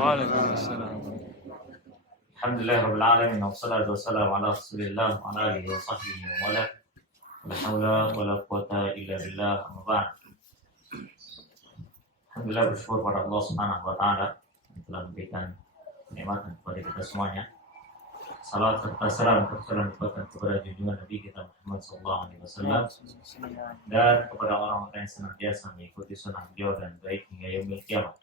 Waalaikumsalam. Alhamdulillah rabbil alamin wassalatu wassalamu ala Rasulillah wa ala alihi wa sahbihi wa wala. La haula wala quwata illa billah. Amma ba'd. Alhamdulillah bersyukur pada Allah Subhanahu wa taala yang telah memberikan nikmat kepada kita semuanya. Salawat serta salam kepada junjungan Nabi kita Muhammad sallallahu alaihi wasallam dan kepada orang-orang yang senantiasa mengikuti sunnah beliau dan baik hingga yaumil qiyamah.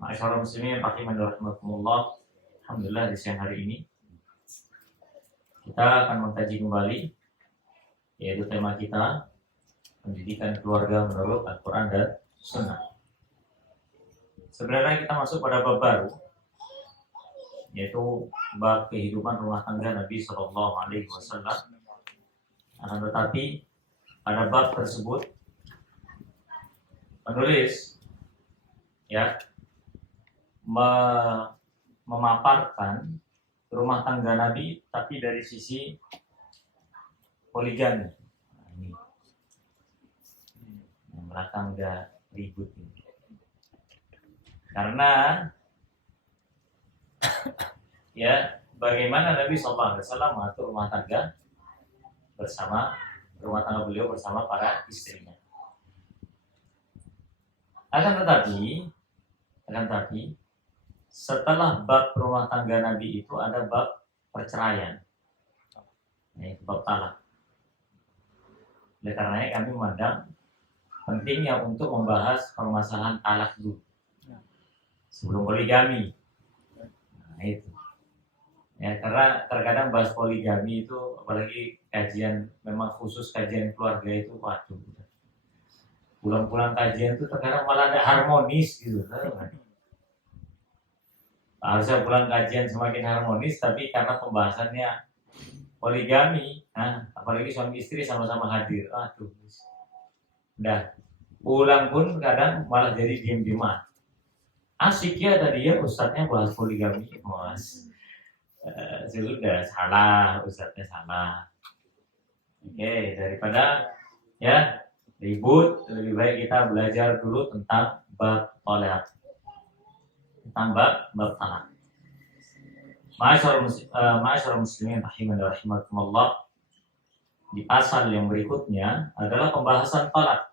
Ma'asyiral muslimin rahimani wa rahimakumullah. Alhamdulillah di siang hari ini kita akan mengkaji kembali yaitu tema kita pendidikan keluarga menurut Al-Quran dan Sunnah. Sebenarnya kita masuk pada bab baru yaitu bab kehidupan rumah tangga Nabi Shallallahu Alaihi Wasallam. Akan tetapi pada bab tersebut penulis memaparkan rumah tangga Nabi tapi dari sisi poligami. Ini yang belakang udah ribut ini. Karena bagaimana Nabi SAW mengatur rumah tangga beliau bersama para istrinya. Akan tetapi setelah bab rumah tangga Nabi itu ada bab perceraian, yaitu bab talak. Oleh karenanya kami memandang pentingnya untuk membahas permasalahan talak dulu sebelum poligami. Nah itu. Ya, karena terkadang bahas poligami itu apalagi kajian memang khusus kajian keluarga itu waduh. Pulang-pulang kajian itu terkadang malah ada harmonis gitu. Harusnya pulang kajian semakin harmonis tapi karena pembahasannya poligami, apalagi suami istri sama-sama hadir. Aduh. Udah. Pulang pun kadang malah jadi diem-dieman. Asik ya tadi ya ustadznya bahas poligami, Mas. Sudah salah, ustadznya salah. Oke, daripada ribut, lebih baik kita belajar dulu tentang bab talak. Tentang bab talak. Ma'asyiral muslimin rahimani wa rahimakumullah. Di pasal yang berikutnya adalah pembahasan talak.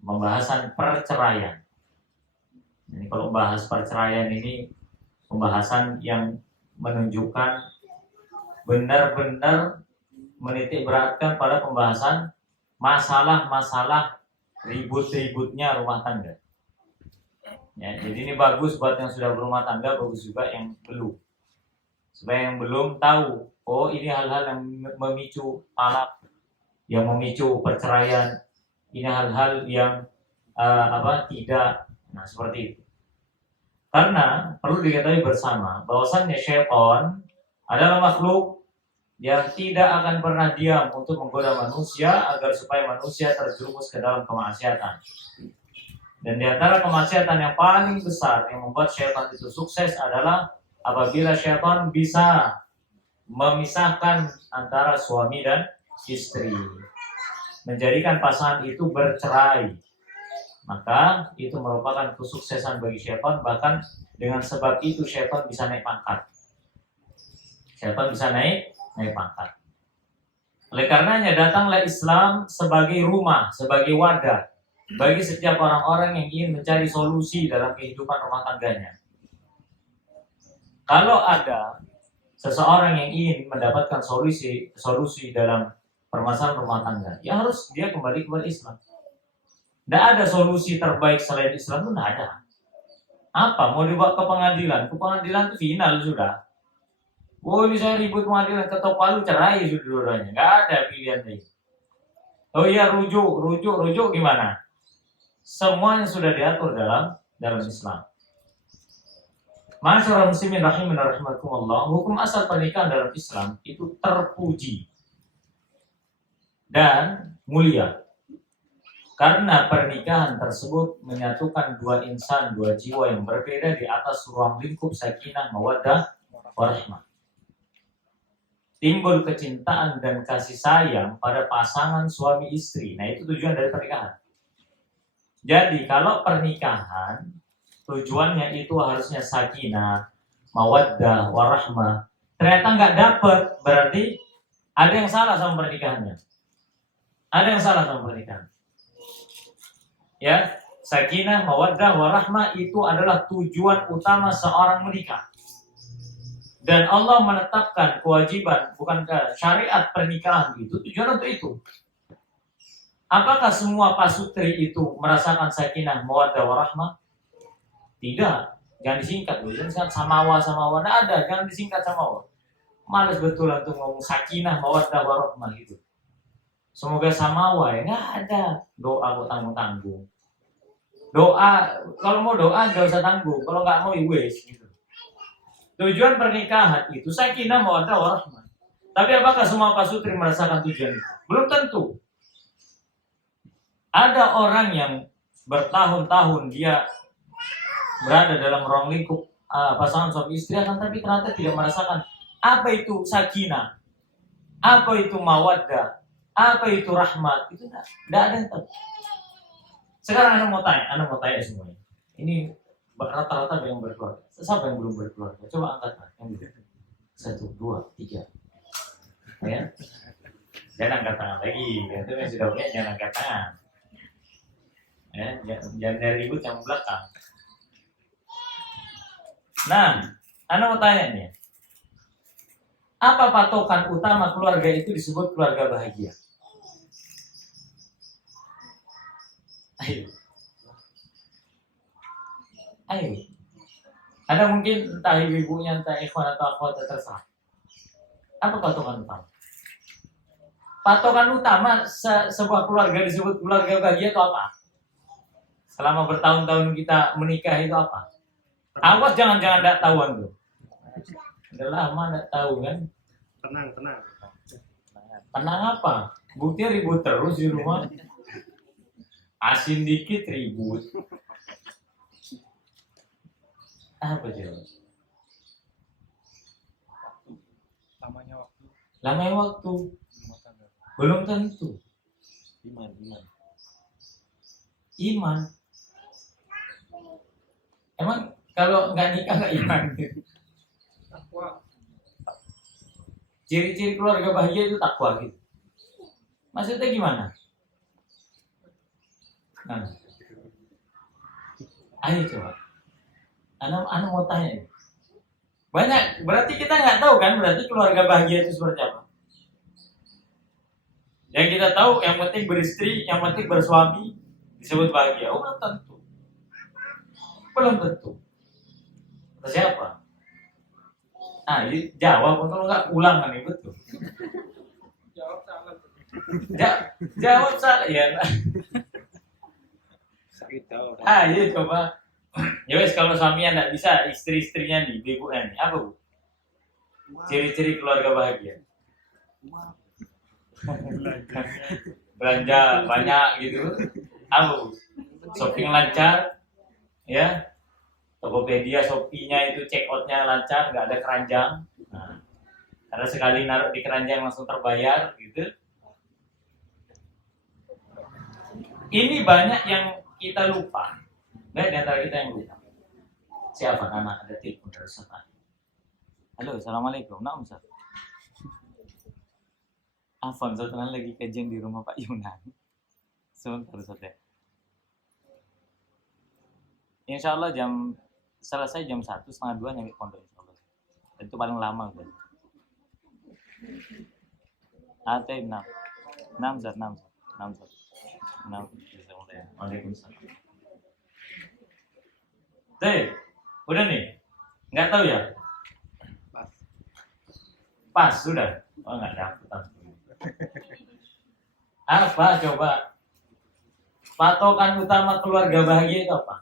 Pembahasan perceraian. Jadi kalau bahas perceraian ini pembahasan yang menunjukkan benar-benar menitik beratkan pada pembahasan masalah-masalah ribut-ributnya rumah tangga. Ya, jadi ini bagus buat yang sudah berumah tangga, bagus juga yang belum. Supaya yang belum tahu, ini hal-hal yang memicu talak, yang memicu perceraian, ini hal-hal yang tidak. Nah, seperti itu. Karena perlu diketahui bersama bahwasannya syaitan adalah makhluk yang tidak akan pernah diam untuk menggoda manusia agar supaya manusia terjerumus ke dalam kemaksiatan. Dan di antara kemaksiatan yang paling besar yang membuat syaitan itu sukses adalah apabila syaitan bisa memisahkan antara suami dan istri, menjadikan pasangan itu bercerai. Maka itu merupakan kesuksesan bagi syaitan, bahkan dengan sebab itu syaitan bisa naik pangkat. Syaitan bisa naik pangkat. Oleh karenanya datanglah Islam sebagai rumah, sebagai wadah bagi setiap orang-orang yang ingin mencari solusi dalam kehidupan rumah tangganya. Kalau ada seseorang yang ingin mendapatkan solusi dalam permasalahan rumah tangga, ya harus dia kembali kepada Islam. Tidak ada solusi terbaik selain Islam itu tidak ada. Apa? Mau dibawa ke pengadilan? Ke pengadilan itu final sudah. Ini saya ribut pengadilan, ketok palu cerai sudah dua-duanya. Tidak ada pilihan lain. Oh iya rujuk gimana? Semuanya sudah diatur dalam Islam. Ma'asyiral muslimin rahimani wa rahimakumullah. Hukum asal pernikahan dalam Islam itu terpuji dan mulia. Karena pernikahan tersebut menyatukan dua insan, dua jiwa yang berbeda di atas ruang lingkup sakinah, mawaddah, warahmah. Timbul kecintaan dan kasih sayang pada pasangan suami istri. Nah itu tujuan dari pernikahan. Jadi kalau pernikahan tujuannya itu harusnya sakinah, mawaddah, warahmah. Ternyata nggak dapet, berarti ada yang salah sama pernikahannya. Ada yang salah sama pernikahan. Ya, sakinah, mawaddah, warahmah itu adalah tujuan utama seorang menikah. Dan Allah menetapkan kewajiban, bukankah syariat pernikahan itu tujuan untuk itu. Apakah semua pasutri itu merasakan sakinah, mawaddah, warahmah? Tidak. Jangan disingkat dulu. Jangan disingkat samawa. Tidak ada. Jangan disingkat samawa. Males betul untuk ngomong sakinah, mawaddah, warahmah gitu. Semoga samawa ya. Nggak ada. Doa kok tanggung-tanggung. Doa, kalau mau doa nggak usah tanggung. Kalau nggak mau wes gitu. Tujuan pernikahan itu sakinah, mawaddah, warahmah. Tapi apakah semua pasutri merasakan tujuan itu? Belum tentu. Ada orang yang bertahun-tahun dia berada dalam ruang lingkup pasangan suami istri, akan tapi ternyata tidak merasakan apa itu sakinah, apa itu mawaddah, apa itu rahmat. Itu tidak ada yang tahu. Sekarang Anda mau tanya semuanya. Ini rata-rata yang berkeluarga. Siapa yang belum berkeluarga? Coba angkat yang belum. 1, 2, 3. Ya. Jangan angkat tangan lagi. Itu yang sudah punya jangan angkat tangan. Ya, jangan dari ribut yang belakang. Nah, Anda mau tanya nih. Apa patokan utama keluarga itu disebut keluarga bahagia? Ayo. Ada mungkin entah ibunya, entah ikhwan atau akhwat, terserah. Apa patokan utama? Patokan utama sebuah keluarga disebut keluarga bahagia itu apa? Selama bertahun-tahun kita menikah itu apa? Awas jangan-jangan tidak tahuan tuh. Udah lama tidak tahu kan? Tenang. Tenang apa? Bukti ribut terus di rumah. Asin dikit ribut. Apa jawab? Lamanya waktu. Belum tentu. Iman. Emang kalau nggak nikah nggak iman? Ciri-ciri keluarga bahagia itu takwa gitu. Maksudnya gimana? Nah. Ayo coba. Ana mau tanya. Banyak, berarti kita nggak tahu kan berarti keluarga bahagia itu seperti apa. Yang kita tahu yang penting beristri, yang penting bersuami disebut bahagia. Oh, belum tentu. Belum tentu. Siapa? Nah, ini jawab kalau nggak pulang kan itu betul. Jawab salah. Jawab salah ya. Iya coba. Ya wes kalau suaminya nggak bisa, istri-istrinya nih, ibunya nih, apa bu? Ciri-ciri keluarga bahagia. Belanja banyak gitu, apa bu? Shopping lancar, ya. Tokopedia, Shopee-nya itu check out-nya lancar, nggak ada keranjang. Nah, karena sekali naruh di keranjang langsung terbayar, gitu. Ini banyak yang kita lupa. Nggak di antara kita yang lupa. Siapa anak ada telepon dari Ustaz? Halo, assalamualaikum. Nah, Ustaz. Afwan, Ustaz lagi kajian di rumah Pak Yunan. Sebentar Ustaz ya. Insya Allah selesai jam 1, setengah 2 nyampe pondok insya Allah. Itu paling lama Ustaz. Ate 6 Ustaz. Waalaikumsalam. Udah nih? Nggak tahu ya? Pas sudah. Oh nggak dapet. Apa coba? Patokan utama keluarga bahagia itu apa?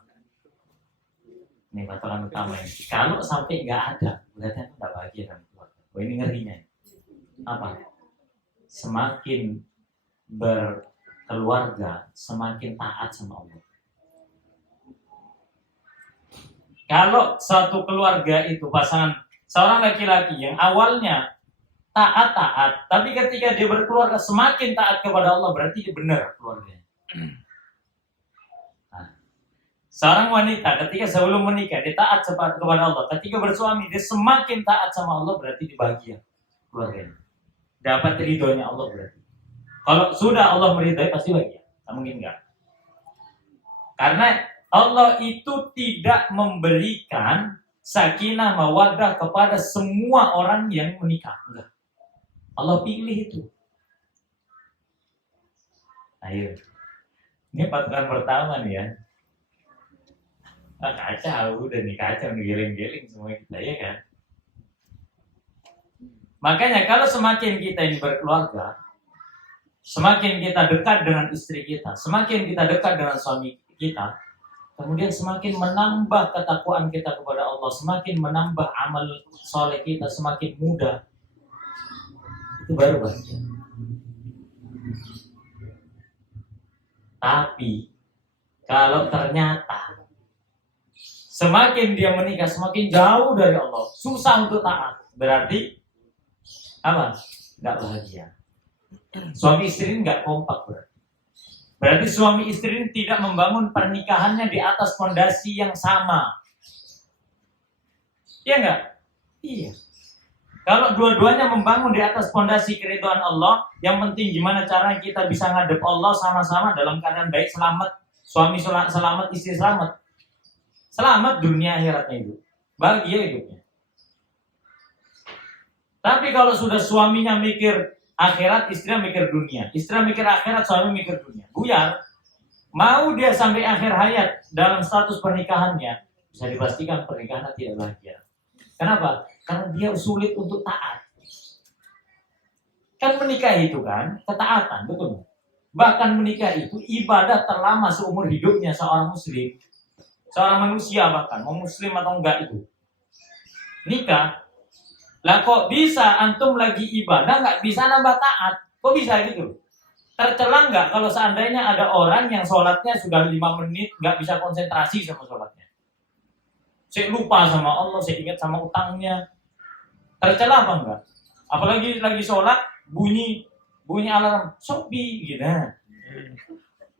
Ini patokan utama ini. Kalau sampai nggak ada, berarti nggak bahagia kan keluarga. Oh ini ngerinya. Apa? Semakin berkeluarga, semakin taat sama Allah. Kalau suatu keluarga itu pasangan seorang laki-laki yang awalnya taat, tapi ketika dia berkeluarga semakin taat kepada Allah, berarti dia benar keluarganya. Nah, Seorang wanita ketika sebelum menikah dia taat kepada Allah. Ketika bersuami dia semakin taat sama Allah, berarti dia bahagia keluarganya. Dapat ridhonya Allah berarti. Kalau sudah Allah meridhai pasti bahagia. Tak mungkin enggak. Karena Allah itu tidak memberikan sakinah mawaddah kepada semua orang yang menikah. Enggak. Allah pilih itu. Ayo. Ini patokan pertama nih ya. Kacau, udah nih kacau nih, geling-geling semua kita ya kan. Makanya kalau semakin kita ini berkeluarga, semakin kita dekat dengan istri kita, semakin kita dekat dengan suami kita, kemudian semakin menambah ketakwaan kita kepada Allah, semakin menambah amal soleh kita, semakin mudah. Itu baru bahagia. Tapi kalau ternyata semakin dia menikah, semakin jauh dari Allah, susah untuk taat, berarti apa? Nggak bahagia. Suami istri ini nggak kompak berarti. Berarti suami istri ini tidak membangun pernikahannya di atas fondasi yang sama. Iya nggak? Iya. Kalau dua-duanya membangun di atas fondasi keridhaan Allah, yang penting gimana caranya kita bisa ngadep Allah sama-sama dalam keadaan baik, selamat, suami selamat, istri selamat. Selamat dunia akhiratnya itu. Bahagia hidupnya. Tapi kalau sudah suaminya mikir akhirat, istrinya mikir dunia. Istrinya mikir akhirat, suami mikir dunia. Buyar. Mau dia sampai akhir hayat dalam status pernikahannya, bisa dipastikan pernikahannya tidak bahagia. Kenapa? Karena dia sulit untuk taat. Kan menikah itu kan ketaatan, betul. Bahkan menikah itu ibadah terlama seumur hidupnya seorang muslim. Seorang manusia bahkan, mau muslim atau enggak itu. Nikah. Lah kok bisa antum lagi ibadah nggak bisa nambah taat? Kok bisa gitu? Tercela nggak kalau seandainya ada orang yang sholatnya sudah 5 menit nggak bisa konsentrasi sama sholatnya? Saya lupa sama Allah, saya ingat sama utangnya. Tercela apa enggak? Apalagi lagi sholat bunyi alarm Shopee gitu.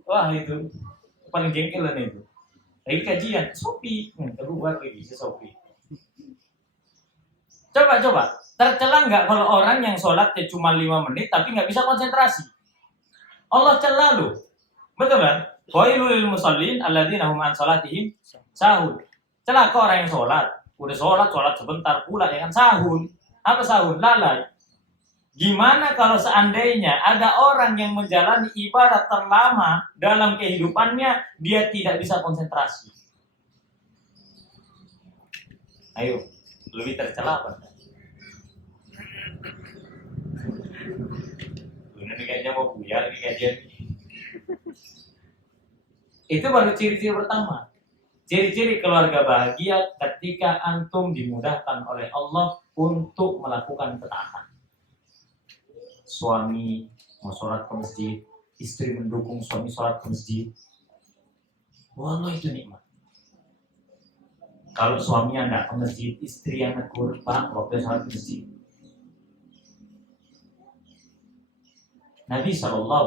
Wah itu paling jengkelan itu. Lagi kajian Shopee, keluar lagi Shopee. Coba, tercela nggak kalau orang yang sholatnya cuma 5 menit tapi nggak bisa konsentrasi? Allah cela loh, betul kan? Wailul lil musallin alladzina hum an sholatihim sahun. Celaka orang yang sholat, udah sholat sebentar pula ya kan sahun. Apa sahun? Lalai. Gimana kalau seandainya ada orang yang menjalani ibadah terlama dalam kehidupannya, dia tidak bisa konsentrasi? Ayo, lebih tercela apa? Ini kayaknya mau buyar, ini kajian. Itu baru ciri-ciri pertama. Ciri-ciri keluarga bahagia ketika antum dimudahkan oleh Allah untuk melakukan ketaatan. Suami mau sholat ke masjid, istri mendukung suami sholat ke masjid. Wallah itu nikmat. Kalau suaminya tidak ke masjid, istri yang negur, Pak, waktu sholat ke masjid. Nabi SAW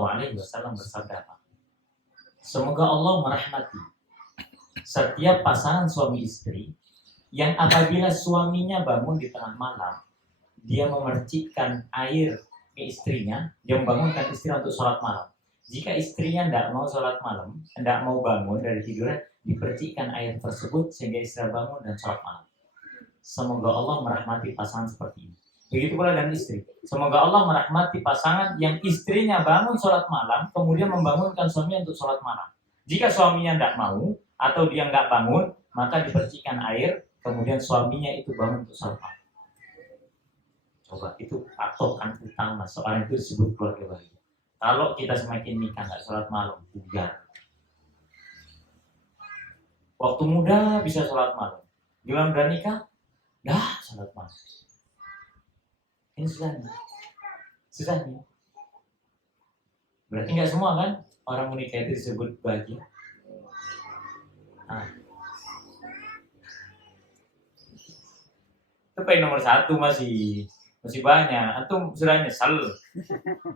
bersabda apa? Semoga Allah merahmati setiap pasangan suami istri yang apabila suaminya bangun di tengah malam, dia memercikkan air ke istrinya, dia membangunkan istri untuk sholat malam. Jika istrinya tidak mau sholat malam, tidak mau bangun dari tidurnya, dipercikkan air tersebut sehingga istri bangun dan sholat malam. Semoga Allah merahmati pasangan seperti ini. Begitu pula dengan istri. Semoga Allah merahmati pasangan yang istrinya bangun sholat malam, kemudian membangunkan suaminya untuk sholat malam. Jika suaminya tidak mau, atau dia nggak bangun, maka dipercikan air, kemudian suaminya itu bangun untuk sholat malam. Coba, itu patokan utama seorang itu disebut keluarga bahagia. Kalau kita semakin nikah nggak sholat malam, bugar. Waktu muda bisa sholat malam, gimana udah nikah? Dah sholat malam. Ini susah nih. Berarti nggak semua kan orang menikah itu disebut bahagia. Nah. Itu poin nomor 1 masih banyak. Antum sudah nyesel.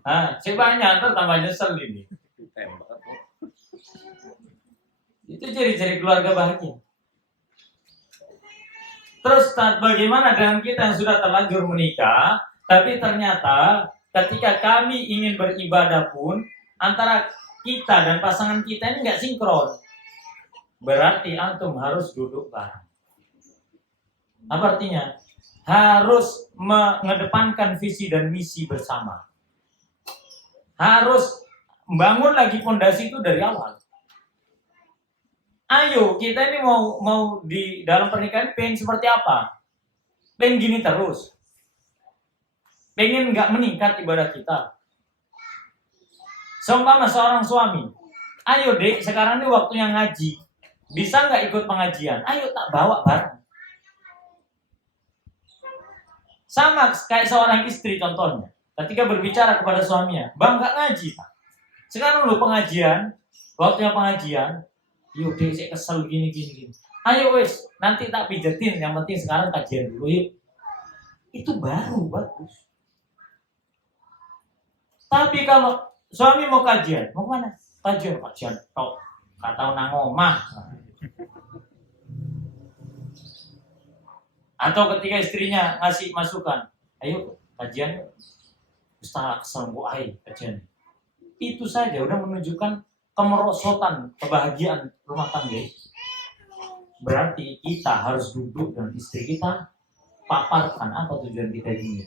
Nah, saya banyak, antum tambah nyesel ini. Itu ciri-ciri keluarga bahagia. Terus bagaimana dengan kita yang sudah terlanjur menikah, tapi ternyata ketika kami ingin beribadah pun antara kita dan pasangan kita ini nggak sinkron. Berarti antum harus duduk bareng. Apa artinya? Harus mengedepankan visi dan misi bersama. Harus membangun lagi fondasi itu dari awal. Ayo, kita ini mau di dalam pernikahan pengen seperti apa? Pengen gini terus. Pengen nggak meningkat ibadah kita. Seumpama seorang suami, ayo dek, sekarang ini waktunya ngaji. Bisa nggak ikut pengajian? Ayo tak bawa bareng. Sama kayak seorang istri contohnya. Ketika berbicara kepada suaminya, bang nggak ngaji Pak. Sekarang lu pengajian, waktunya pengajian. Yuk dek, saya kesel gini. Ayo wes, nanti tak pijetin. Yang penting sekarang kajian dulu yuk. Itu baru bagus. Tapi kalau suami mau kajian, mau mana? Kajian. Tok, kata nang omah. Atau ketika istrinya ngasih masukan, ayo kajian. Ustaz kesel bu kajian. Itu saja udah menunjukkan kemerosotan, kebahagiaan rumah tangga. Berarti kita harus duduk dengan istri kita, paparkan apa tujuan kita ini.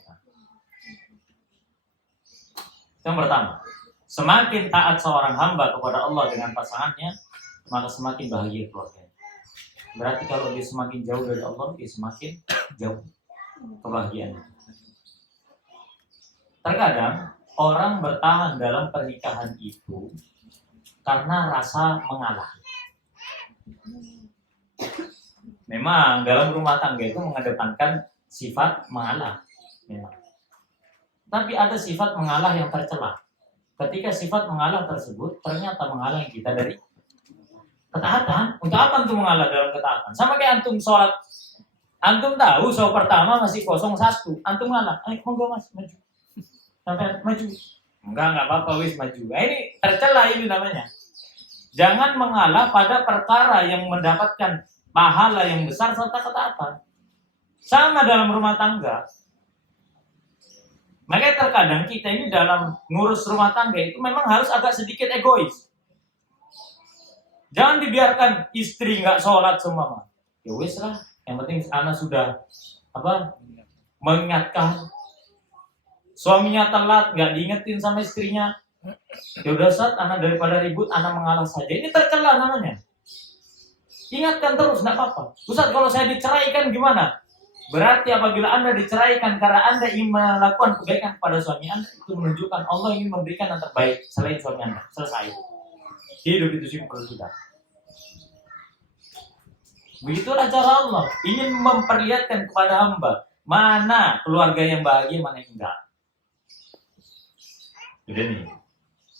Yang pertama, semakin taat seorang hamba kepada Allah dengan pasangannya, maka semakin bahagia keluarganya. Berarti kalau dia semakin jauh dari Allah, dia semakin jauh kebahagiaannya. Terkadang orang bertahan dalam pernikahan itu karena rasa mengalah. Memang dalam rumah tangga itu mengedepankan sifat mengalah. Memang. Tapi ada sifat mengalah yang tercela. Ketika sifat mengalah tersebut ternyata menghalangi kita dari ketaatan. Untuk apa antum mengalah dalam ketaatan? Sama kayak antum sholat. Antum tahu sholat pertama masih 01. Antum mengalah. Ayo monggo mas maju. Sampai maju. Enggak apa-apa wis maju. Nah, ini tercela ini namanya. Jangan mengalah pada perkara yang mendapatkan pahala yang besar serta ketaatan. Sama dalam rumah tangga. Makanya terkadang kita ini dalam ngurus rumah tangga itu memang harus agak sedikit egois. Jangan dibiarkan istri nggak sholat semua. Ya wis lah. Yang penting anak sudah mengingatkan. Suaminya telat nggak diingetin sama istrinya. Ya udah Ustaz, anak daripada ribut, anak mengalah saja. Ini tercela namanya. Ingatkan terus, nggak apa-apa. Ustaz, kalau saya diceraikan gimana? Berarti apabila Anda diceraikan karena Anda ingin melakukan kebaikan kepada suami Anda, itu menunjukkan Allah ingin memberikan yang terbaik selain suami Anda. Selesai. Hidup itu simpel sudah. Begitulah cara Allah. Ingin memperlihatkan kepada hamba mana keluarga yang bahagia, mana yang enggak.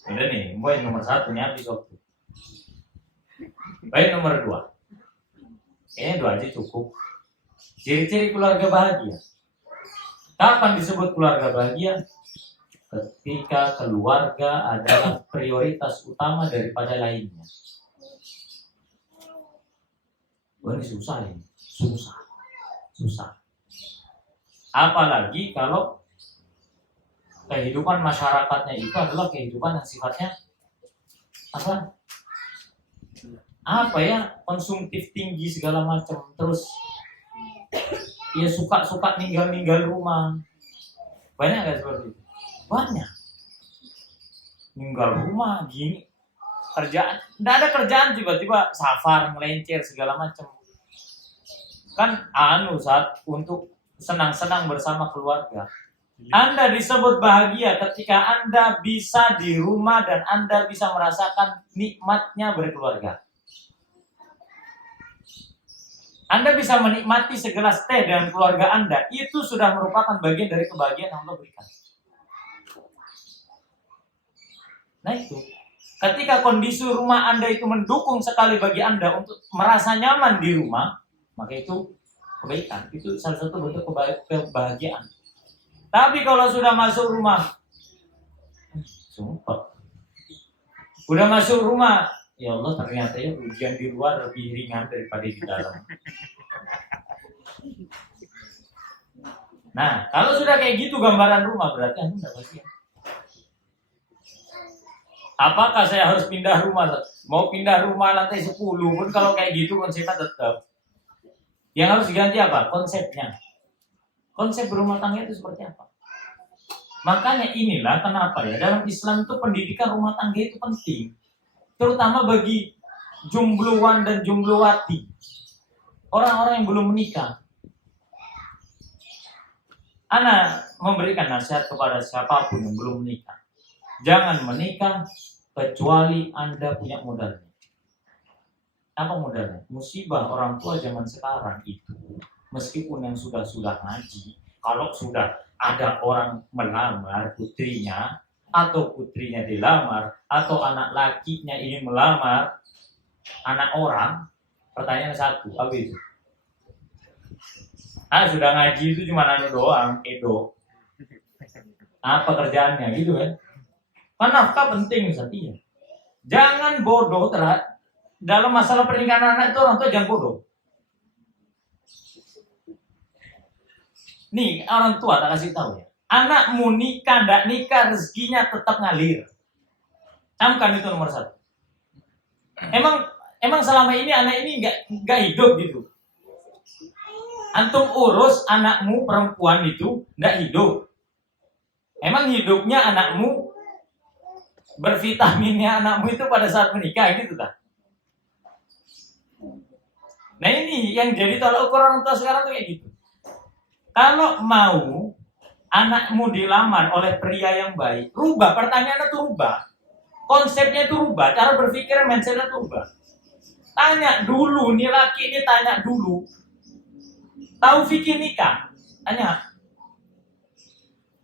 Udah nih, poin nomor 1 nih habis waktu. Poin nomor 2. Ini 2 aja cukup. Ciri-ciri keluarga bahagia. Kapan disebut keluarga bahagia? Ketika keluarga adalah prioritas utama daripada lainnya. Ini susah ini. Susah. Apalagi kalau kehidupan masyarakatnya itu adalah kehidupan yang sifatnya konsumtif tinggi segala macam, terus ya suka ninggal rumah. Banyak nggak seperti itu? Banyak. Ninggal rumah gini, kerjaan nggak ada kerjaan, tiba-tiba safar melencer segala macam. Kan saat untuk senang-senang bersama keluarga. Anda disebut bahagia ketika Anda bisa di rumah dan Anda bisa merasakan nikmatnya berkeluarga. Anda bisa menikmati segelas teh dengan keluarga Anda. Itu sudah merupakan bagian dari kebahagiaan yang Allah berikan. Nah itu. Ketika kondisi rumah Anda itu mendukung sekali bagi Anda untuk merasa nyaman di rumah, maka itu kebaikan. Itu salah satu bentuk kebahagiaan. Tapi kalau sudah masuk rumah, sumpah. Udah masuk rumah, Ya Allah, ternyata ya ujian di luar lebih ringan daripada di dalam. Nah, kalau sudah kayak gitu gambaran rumah, berarti Anda tidak kasihan. Apakah saya harus pindah rumah? Mau pindah rumah lantai 10 pun kalau kayak gitu konsepnya tetap. Yang harus diganti apa? Konsepnya. Konsep berumah tangga itu seperti apa? Makanya inilah kenapa ya dalam Islam itu pendidikan rumah tangga itu penting. Terutama bagi jombloan dan jomblowati. Orang-orang yang belum menikah. Ana memberikan nasihat kepada siapapun yang belum menikah. Jangan menikah kecuali Anda punya modalnya. Apa modalnya? Musibah orang tua zaman sekarang itu, meskipun yang sudah ngaji, kalau sudah ada orang melamar putrinya, atau putrinya dilamar, atau anak lakinya ingin melamar anak orang, pertanyaan satu, apa itu? Sudah ngaji itu cuma anu doang, edo. Apa kerjaannya gitu kan? Kan nafkah penting Satya. Jangan bodoh dalam masalah pernikahan anak itu orang tua jangan bodoh. Nih orang tua tak kasih tahu ya. Anakmu nikah, ndak nikah, rezekinya tetap ngalir. Camkan itu nomor 1. Emang selama ini anak ini nggak hidup gitu. Antum urus anakmu perempuan itu ndak hidup. Emang hidupnya anakmu, bervitaminnya anakmu itu pada saat menikah gitu tak? Nah ini yang jadi tolak ukur orang tua sekarang tuh kayak gitu. Kalau mau anakmu dilamar oleh pria yang baik, rubah pertanyaannya tuh rubah, konsepnya tuh rubah, cara berpikir mindsetnya tuh rubah. Tanya dulu, nih laki ini tanya dulu, tahu fikih nikah? Tanya,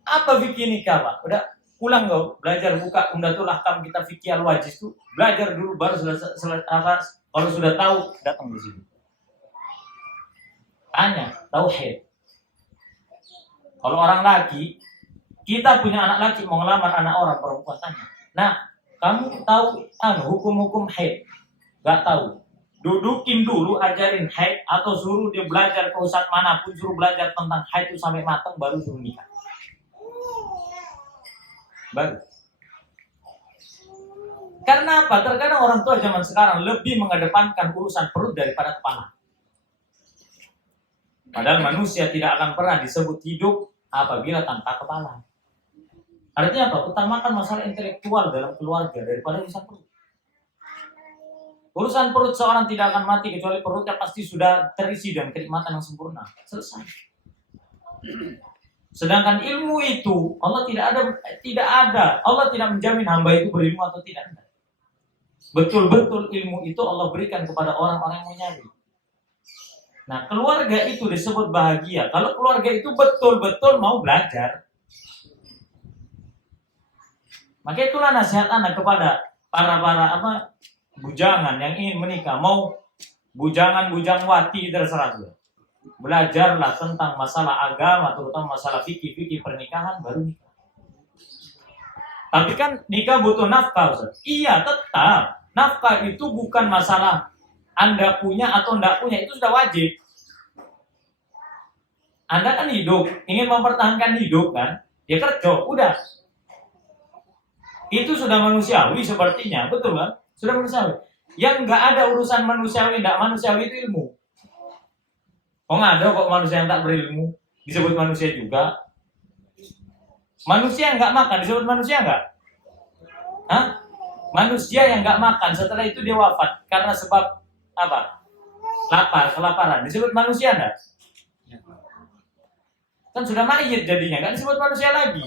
apa fikih nikah pak? Udah pulang kau belajar buka Umdatul Ahkam kitab fikih al-wajiz tuh, belajar dulu baru kalau sudah tahu datang di sini. Tanya, tauhid. Kalau orang laki, kita punya anak laki mau ngelamar anak orang perempuan, tanya. Nah, kamu tahu hukum-hukum haid? Gak tahu. Dudukin dulu, ajarin haid atau suruh dia belajar ke ustadz manapun, suruh belajar tentang haid itu sampai matang baru suruh nikah. Baru. Karena apa? Terkadang orang tua zaman sekarang lebih mengedepankan urusan perut daripada kepala. Padahal manusia tidak akan pernah disebut hidup apabila tanpa kepala. Artinya apa? Utamakan masalah intelektual dalam keluarga daripada urusan perut. Urusan perut seorang tidak akan mati kecuali perutnya pasti sudah terisi dengan kenikmatan yang sempurna. Selesai. Sedangkan ilmu itu Allah tidak ada. Allah tidak menjamin hamba itu berilmu atau tidak. Betul-betul ilmu itu Allah berikan kepada orang-orang yang menyari. Nah, keluarga itu disebut bahagia. Kalau keluarga itu betul-betul mau belajar. Maka itulah nasihat anak kepada para bujangan yang ingin menikah, mau bujang wati terserah. Belajarlah tentang masalah agama, terutama masalah fikih pernikahan baru nikah. Tapi kan nikah butuh nafkah, Ustaz. Iya, tetap. Nafkah itu bukan masalah Anda punya atau enggak punya, itu sudah wajib. Anda kan hidup, ingin mempertahankan hidup kan? Ya kerja, udah. Itu sudah manusiawi sepertinya, betul kan? Sudah manusiawi. Yang enggak ada urusan manusiawi, enggak manusiawi itu ilmu. Oh nggak ada kok manusia yang tak berilmu disebut manusia juga. Manusia yang nggak makan disebut manusia nggak? Hah? Manusia yang nggak makan setelah itu dia wafat karena sebab apa? Kelaparan disebut manusia nggak? Kan sudah mayit jadinya, nggak disebut manusia lagi.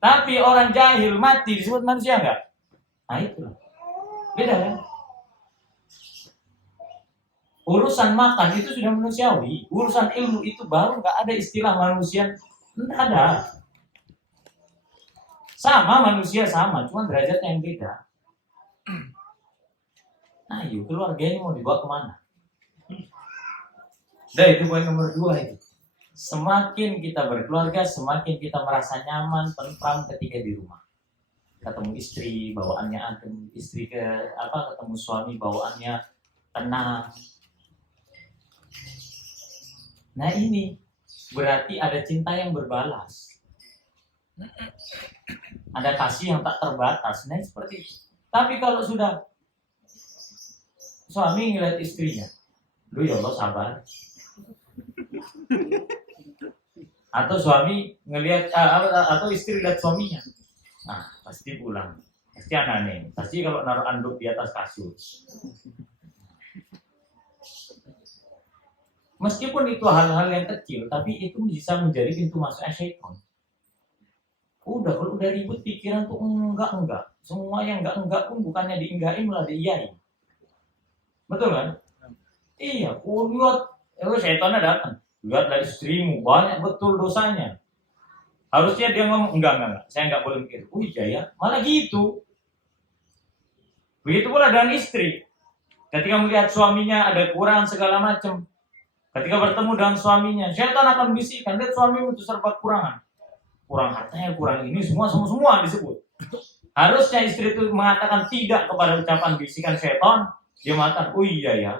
Tapi orang jahil mati disebut manusia nggak? Nah itulah beda kan? Urusan makan itu sudah manusiawi. Urusan ilmu itu baru nggak ada istilah manusia. Nggak ada. Sama manusia sama, cuma derajatnya yang beda. Nah, yuk keluarga ini mau dibawa kemana? Nah, itu poin nomor 2 itu. Semakin kita berkeluarga, semakin kita merasa nyaman, tentram ketika di rumah. ketemu istri bawaannya adem, istri ketemu suami bawaannya tenang. Nah ini berarti ada cinta yang berbalas, ada kasih yang tak terbatas. Nah seperti itu. Tapi kalau sudah suami ngeliat istrinya, lu ya Allah sabar. Atau suami ngelihat atau istri lihat suaminya, nah pasti pulang, pasti aneh, pasti kalau naruh anduk di atas kasur. Meskipun itu hal-hal yang kecil, tapi itu bisa menjadi pintu masuk syaitan. Kalau udah ribut pikiran tuh enggak, semua yang enggak pun bukannya diinggahin malah diiyain. Betul kan? Iya, lihat, syaitannya datang. Lihatlah istrimu, banyak betul dosanya. Harusnya dia ngomong, enggak, saya enggak boleh mikir. Iya ya, malah gitu. Begitu pula dengan istri. Ketika melihat suaminya ada kurang segala macam, ketika bertemu dengan suaminya, syaitan akan bisikkan, lihat suamimu itu serba kurangan. Kurang hartanya, kurang ini, semua disebut. Harusnya istri itu mengatakan tidak kepada ucapan bisikan syaitan. Dia mengatakan, oh iya ya.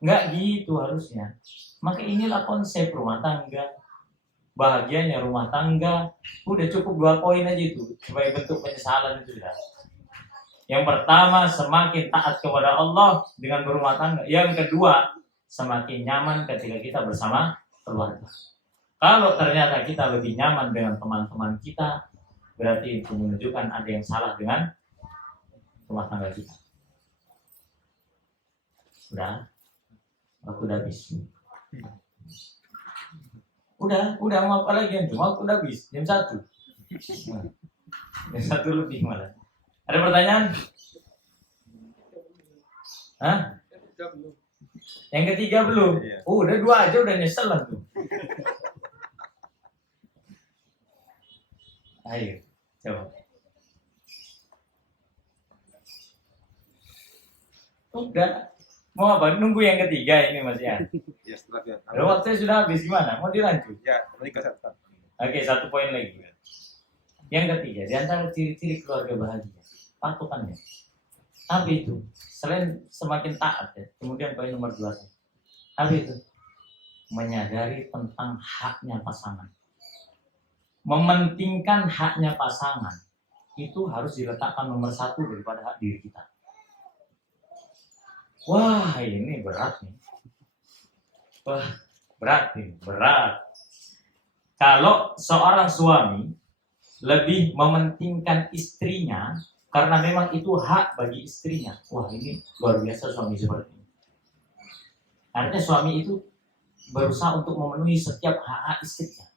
Enggak gitu harusnya. Maka inilah konsep rumah tangga. Bahagianya rumah tangga. Udah cukup 2 poin aja itu sebagai bentuk penyesalan itu sudah. Yang pertama, semakin taat kepada Allah dengan berumah tangga. Yang kedua, semakin nyaman ketika kita bersama keluarga. Kalau ternyata kita lebih nyaman dengan teman-teman kita, berarti itu menunjukkan ada yang salah dengan rumah tangga kita. Waktu udah habis. Udah mau apa lagi yang waktu udah habis, jam 1. Jam 1 lebih malah. Ada pertanyaan? Hah? Yang ketiga belum? Udah 2 aja udah nyesel lah tuh. Ayo, coba. Udah. Mau apa? Nunggu yang ketiga ini Mas ya? Ya, setelah Waktunya sudah habis, gimana? Mau dilanjut? Ya, kembali ke 1. Oke, 1 poin lagi. Yang ketiga, di antara ciri-ciri keluarga bahagia, patokannya. Apa itu? Selain semakin taat ya, kemudian poin nomor 2. Apa itu? Menyadari tentang haknya pasangan. Mementingkan haknya pasangan. Itu harus diletakkan nomor 1 daripada hak diri kita. Wah, ini berat nih. Berat. Kalau seorang suami lebih mementingkan istrinya karena memang itu hak bagi istrinya. Wah, ini luar biasa suami seperti ini. Artinya suami itu berusaha untuk memenuhi setiap hak istrinya.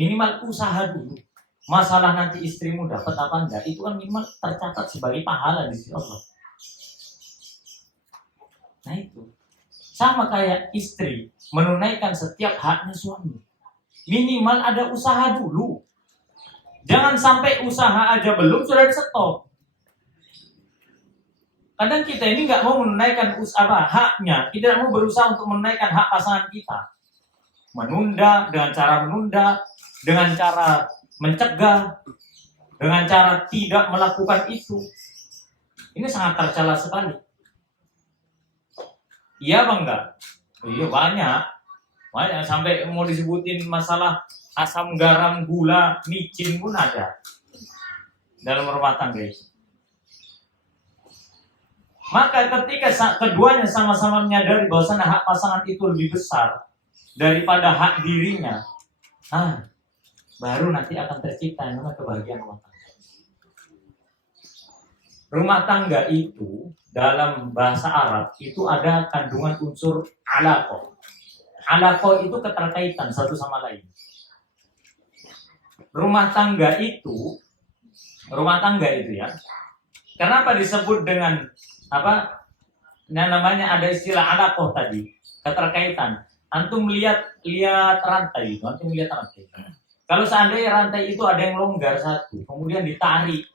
Minimal usaha dulu. Masalah nanti istrimu dapat apa enggak, itu kan minimal tercatat sebagai pahala di sisi Allah. Nah itu sama kayak istri menunaikan setiap haknya suami. Minimal ada usaha dulu. Jangan sampai usaha aja belum sudah di stop. Kadang kita ini nggak mau menunaikan haknya. Kita tidak mau berusaha untuk menunaikan hak pasangan kita. Menunda dengan cara menunda, dengan cara mencegah, dengan cara tidak melakukan itu. Ini sangat tercela sekali. Iya bang enggak? Iya banyak sampai mau disebutin masalah asam garam gula micin pun ada dalam rumah tangga itu. Maka ketika keduanya sama-sama menyadari bahwa hak pasangan itu lebih besar daripada hak dirinya, baru nanti akan tercipta yang namanya kebahagiaan rumah tangga. Rumah tangga itu dalam bahasa Arab itu ada kandungan unsur alaqah. Alaqah itu keterkaitan satu sama lain. Rumah tangga itu ya. Kenapa disebut dengan apa? Namanya ada istilah alaqah tadi, keterkaitan. Antum lihat rantai itu, Kalau seandainya rantai itu ada yang longgar satu, kemudian ditarik,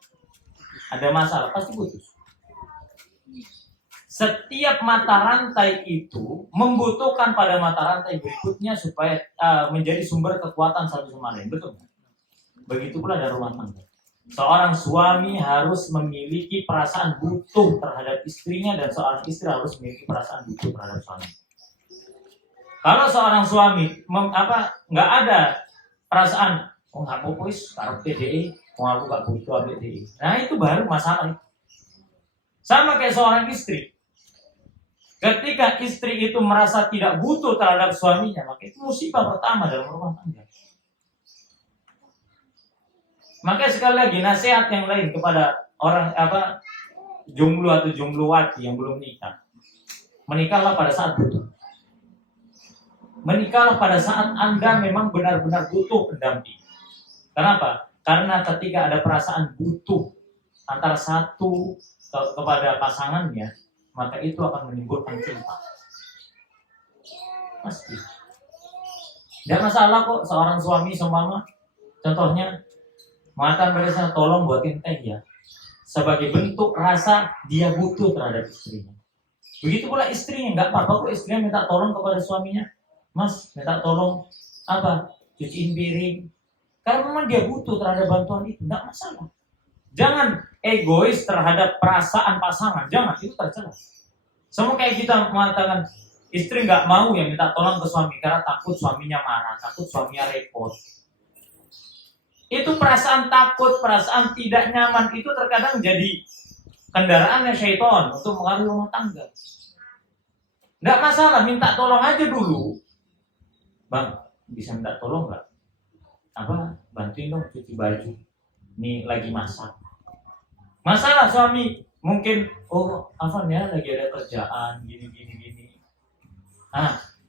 ada masalah, pasti putus. Setiap mata rantai itu membutuhkan pada mata rantai berikutnya supaya menjadi sumber kekuatan satu sama lain, betul? Begitu pula dalam rumah tangga. Seorang suami harus memiliki perasaan butuh terhadap istrinya dan seorang istri harus memiliki perasaan butuh terhadap suami. Kalau seorang suami nggak ada perasaan, oh nggak apa-apa karena PDI, oh aku nggak butuh PDI. Nah itu baru masalah. Sama kayak seorang istri. Ketika istri itu merasa tidak butuh terhadap suaminya, maka itu musibah pertama dalam rumah tangga. Maka sekali lagi nasihat yang lain kepada orang jomblo atau jombloati yang belum nikah. Menikahlah pada saat butuh. Menikahlah pada saat Anda memang benar-benar butuh pendamping. Kenapa? Karena ketika ada perasaan butuh antara satu kepada pasangannya, maka itu akan menimbulkan cinta. Pasti. Tidak masalah kok seorang suami seumpama contohnya mengatakan pada saya tolong buatin teh ya, sebagai bentuk rasa dia butuh terhadap istrinya. Begitu pula istrinya, nggak apa-apa kok istrinya minta tolong kepada suaminya, mas minta tolong cuciin piring, karena memang dia butuh terhadap bantuan itu, nggak masalah. Jangan egois terhadap perasaan pasangan, jangan, itu tercela. Semua kayak kita mengatakan istri nggak mau yang minta tolong ke suami karena takut suaminya marah, takut suaminya repot. Itu perasaan takut, perasaan tidak nyaman itu terkadang jadi kendaraannya syaitan untuk mengaruhi rumah tangga. Nggak masalah, minta tolong aja dulu. Bang, bisa minta tolong nggak? Bantuin dong cuci baju. Ini lagi masak. Masalah suami mungkin, lagi ada kerjaan gini.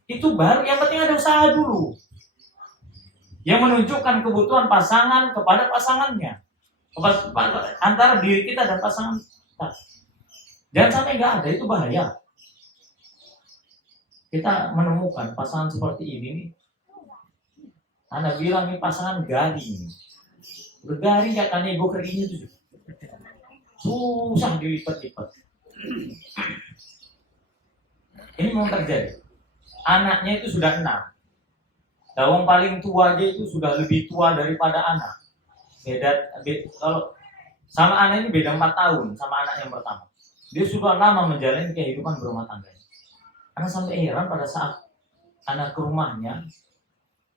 Itu baru yang penting ada usaha dulu. Yang menunjukkan kebutuhan pasangan kepada pasangannya, antara diri kita dan pasangan kita. Jangan sampai nggak ada, itu bahaya. Kita menemukan pasangan seperti ini nih, Anda bilang ini pasangan garing, bergaring kayak kanebo keringnya itu susah dilipat-lipat. Ini memang terjadi. Anaknya itu sudah 6. Dawang paling tua aja itu sudah lebih tua daripada anak. Beda kalau sama anak ini beda 4 tahun sama anak yang pertama. Dia sudah lama menjalani kehidupan berumah tangga. Karena sampai heran pada saat anak ke rumahnya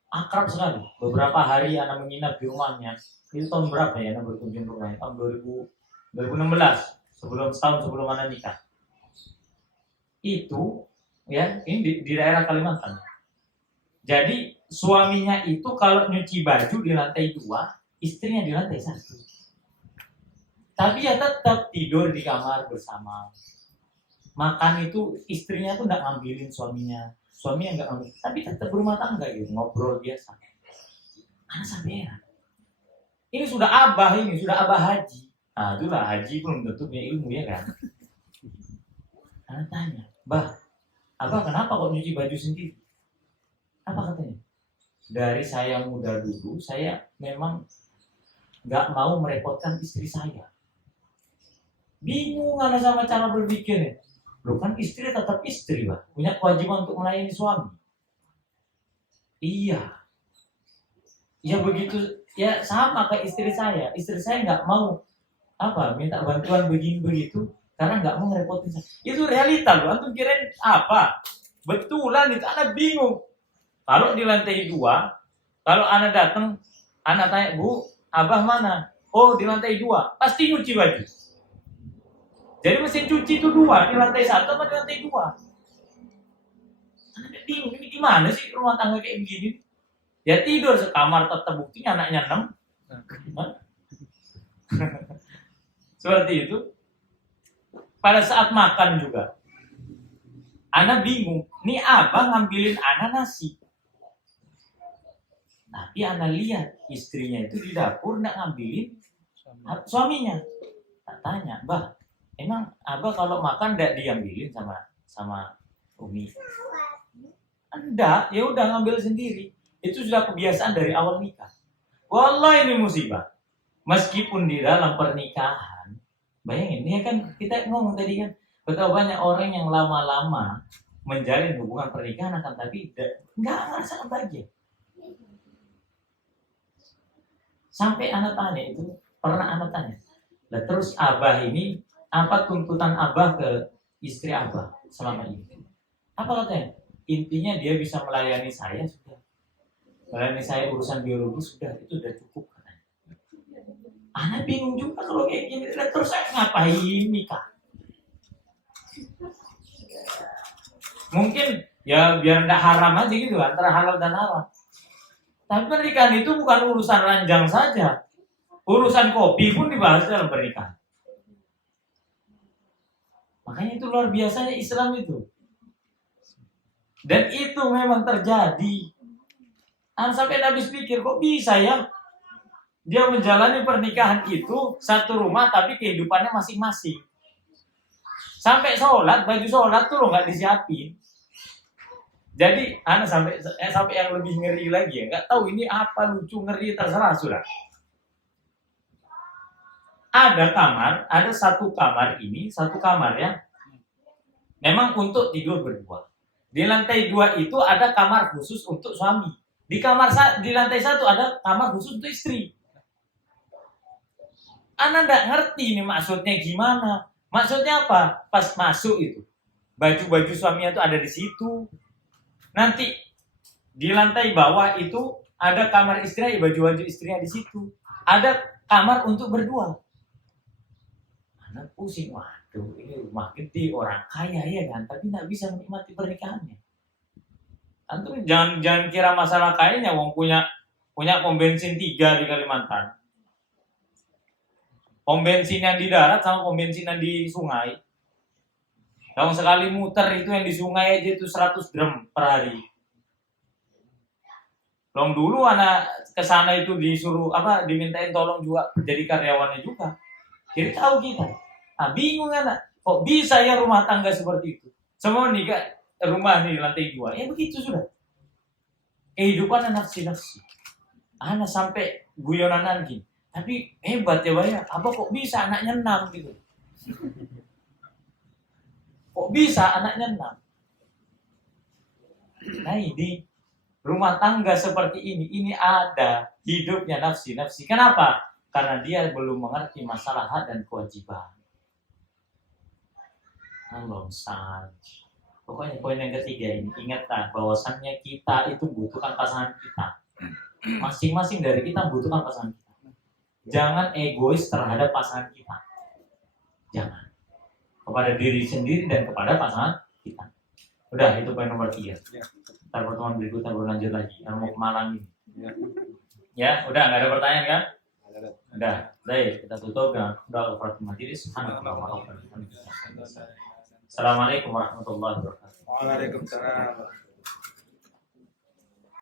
akrab sekali. Beberapa hari anak menginap di rumahnya. Itu tahun berapa ya anak berkunjung ke rumahnya? Tahun 2016, setahun sebelum anak nikah. Itu ya ini di daerah Kalimantan. Jadi suaminya itu kalau nyuci baju di lantai 2, istrinya di lantai 1. Tapi ya tetap tidur di kamar bersama. Makan itu istrinya tuh nggak ngambilin suaminya nggak ngambil. Tapi tetap berumah tangga gitu, ngobrol biasa. Karena sampai ini sudah abah haji. Nah itulah haji belum tentu punya ilmu ya kan. Anak tanya, bah, abah kenapa kok nyuci baju sendiri? Apa katanya? Dari saya muda dulu, saya memang nggak mau merepotkan istri saya. Bingung anak sama cara berpikirnya. Loh kan istri tetap istri, bah, punya kewajiban untuk melayani suami. Iya. Ya begitu, ya sama kayak istri saya. Istri saya nggak mau minta bantuan begini begitu karena nggak mau ngerepotin saya. Itu realita loh. Antum kirain apa? Betulan itu anak bingung. Kalau di lantai 2, kalau anak datang, anak tanya, Bu, abah mana? Oh, di lantai 2, pasti nyuci baju. Jadi mesin cuci itu 2, di lantai 1 sama di lantai 2. Anak bingung, ini gimana sih rumah tangga kayak begini? Ya tidur sekamar, tetap buktinya anaknya 6. Seperti itu. Pada saat makan juga, anak bingung, nih abah ngambilin anak nasi. Tapi anak lihat istrinya itu di dapur nggak ngambilin suaminya. Tak tanya, bah, emang abah kalau makan nggak diambilin sama Umi? Enggak, ya udah ngambil sendiri. Itu sudah kebiasaan dari awal nikah. Wallah ini musibah. Meskipun di dalam pernikahan, bayangin, ini kan kita ngomong tadi kan, betapa banyak orang yang lama-lama menjalin hubungan pernikahan akan tapi nggak merasakan bahagia. Sampai anak tanya itu, Pernah anak tanya, lah terus abah ini apa tuntutan abah ke istri abah selama ini? Apa katanya? Intinya dia bisa melayani saya sudah. Melayani saya urusan biologi sudah, itu sudah cukup katanya. Anak bingung juga kalau kayak gini. Lah terus saya ngapain nikah? Mungkin ya biar nggak haram aja gitu, antara halal dan haram. Tapi pernikahan itu bukan urusan ranjang saja. Urusan kopi pun dibahas dalam pernikahan. Makanya itu luar biasanya Islam itu. Dan itu memang terjadi. Sampai habis pikir, kok bisa ya? Dia menjalani pernikahan itu satu rumah tapi kehidupannya masing-masing. Sampai sholat, baju sholat tuh loh nggak disiapin. Jadi, sampai yang lebih ngeri lagi ya, nggak tahu ini apa lucu ngeri terserah sudah. Ada kamar, ada satu kamar ya, memang untuk tidur berdua. Di lantai 2 itu ada kamar khusus untuk suami. Di lantai 1 ada kamar khusus untuk istri. Ana nggak ngerti nih maksudnya gimana. Maksudnya apa? Pas masuk itu, baju-baju suaminya itu ada di situ. Nanti di lantai bawah itu ada kamar istri, baju-baju istrinya di situ. Ada kamar untuk berdua. Anak pusing, waduh ini rumah gede, orang kaya ya kan, tapi nggak bisa menikmati pernikahannya. Antum jangan kira masalah kayanya, wong punya pom bensin 3 di Kalimantan. Pom bensin yang di darat sama pom bensin yang di sungai. Kalau sekali muter itu yang di sungai aja itu 100 drum per hari. Long dulu anak kesana itu disuruh dimintain tolong juga jadi karyawannya juga. Jadi tahu kita, bingung anak, kok bisa ya rumah tangga seperti itu? Semua nikah rumah nih lantai 2, ya begitu sudah. Kehidupan nafsi-nafsi. Anak sampai guyonan lagi, tapi hebat ya Baya, apa kok bisa anaknya 6 gitu? Kok bisa anaknya 6? Nah ini rumah tangga seperti ini ada hidupnya nafsi-nafsi. Kenapa? Karena dia belum mengerti masalah hak dan kewajiban. Pokoknya poin yang ketiga ini, ingatlah bahwasannya kita itu butuhkan pasangan kita. Masing-masing dari kita butuhkan pasangan kita. Jangan egois terhadap pasangan kita. Jangan. Kepada diri sendiri dan kepada pasangan kita. Udah, itu poin nomor 3. Ntar pertemuan berikutnya berlanjut lagi. Yang mau ke Malang ini. Ya, udah nggak ada pertanyaan kan? Udah, baik, kita tutup dengan doa kafaratul majelis. Assalamualaikum warahmatullahi wabarakatuh. Waalaikumsalam.